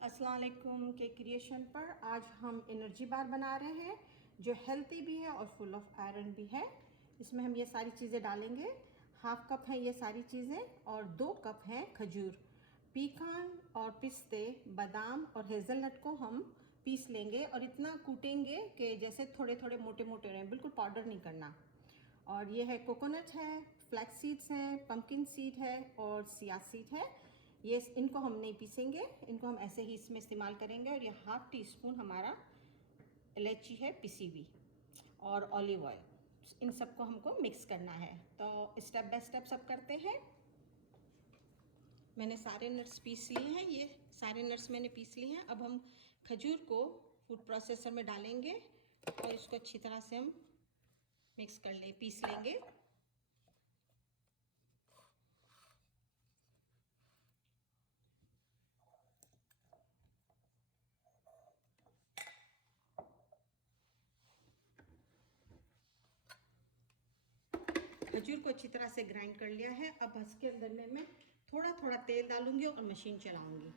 अस्सलाम वालेकुम के क्रिएशन पर आज हम एनर्जी बार बना रहे हैं जो हेल्दी भी है और फुल ऑफ आयरन भी है। इसमें हम ये सारी चीज़ें डालेंगे। हाफ कप है ये सारी चीज़ें और 2 कप हैं खजूर। पीकान और पिस्ते, बादाम और हेज़लनट को हम पीस लेंगे और इतना कूटेंगे कि जैसे थोड़े थोड़े मोटे मोटे रहें, बिल्कुल पाउडर नहीं करना। और ये है कोकोनट है, फ्लैक्स सीड्स हैं, पम्पकिन सीड है और सिया सीड है। ये इनको हम नहीं पीसेंगे, इनको हम ऐसे ही इसमें इस्तेमाल करेंगे। और ये हाफ टी स्पून हमारा इलायची है पिसी हुई और ऑलिव ऑयल, इन सबको हमको मिक्स करना है। तो स्टेप बाय स्टेप सब करते हैं। मैंने सारे नट्स पीस लिए हैं, ये सारे नट्स मैंने पीस लिए हैं। अब हम खजूर को फूड प्रोसेसर में डालेंगे और इसको अच्छी तरह से हम मिक्स कर ले पीस लेंगे। खजूर को अच्छी तरह से ग्राइंड कर लिया है। अब इसके अंदर में मैं थोड़ा थोड़ा तेल डालूंगी और मशीन चलाऊंगी।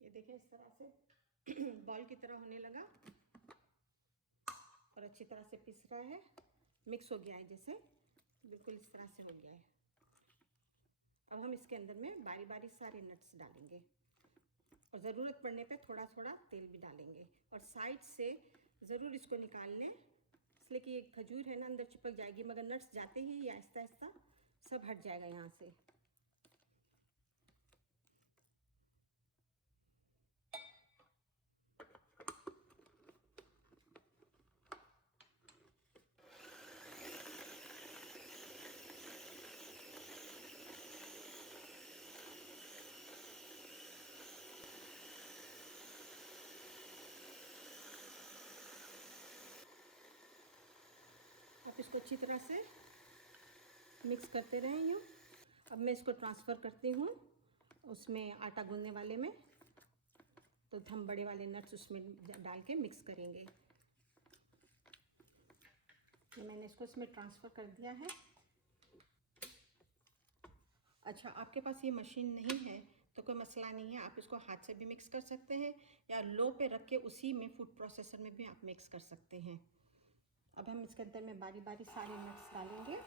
ये देखिए इस तरह से बॉल की तरह होने लगा और अच्छी तरह से पिस रहा है, मिक्स हो गया है, जैसे बिल्कुल इस तरह से हो गया है। अब हम इसके अंदर में बारी बारी सारे नट्स डालेंगे और ज़रूरत पड़ने पे थोड़ा थोड़ा तेल भी डालेंगे। और साइड से ज़रूर इसको निकाल लें, इसलिए कि ये खजूर है ना अंदर चिपक जाएगी, मगर नट्स जाते ही ये आहिस्ता आहिस्ता सब हट जाएगा यहाँ से। आप इसको अच्छी तरह से मिक्स करते रहें यूँ। अब मैं इसको ट्रांसफ़र करती हूँ उसमें आटा गूंदने वाले में। तो हम बड़े वाले नट्स उसमें डाल के मिक्स करेंगे। तो मैंने इसको इसमें ट्रांसफ़र कर दिया है। अच्छा, आपके पास ये मशीन नहीं है तो कोई मसला नहीं है, आप इसको हाथ से भी मिक्स कर सकते हैं या लो पे रख के उसी में फूड प्रोसेसर में भी आप मिक्स कर सकते हैं। अब हम इसके अंदर में बारी बारी सारे नट्स डालेंगे।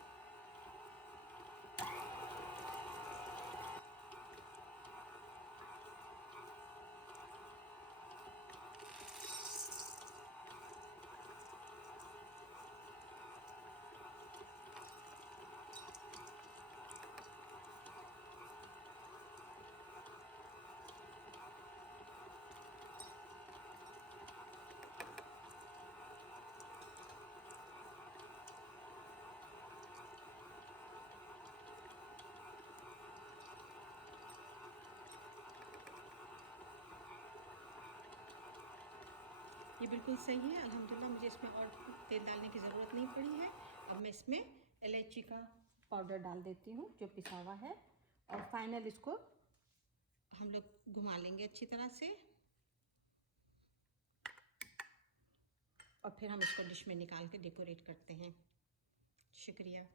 ये बिल्कुल सही है, अल्हम्दुलिल्लाह। मुझे इसमें और तेल डालने की ज़रूरत नहीं पड़ी है। अब मैं इसमें इलायची का पाउडर डाल देती हूँ जो पिसा हुआ है और फाइनल इसको हम लोग घुमा लेंगे अच्छी तरह से और फिर हम इसको डिश में निकाल के डेकोरेट करते हैं। शुक्रिया।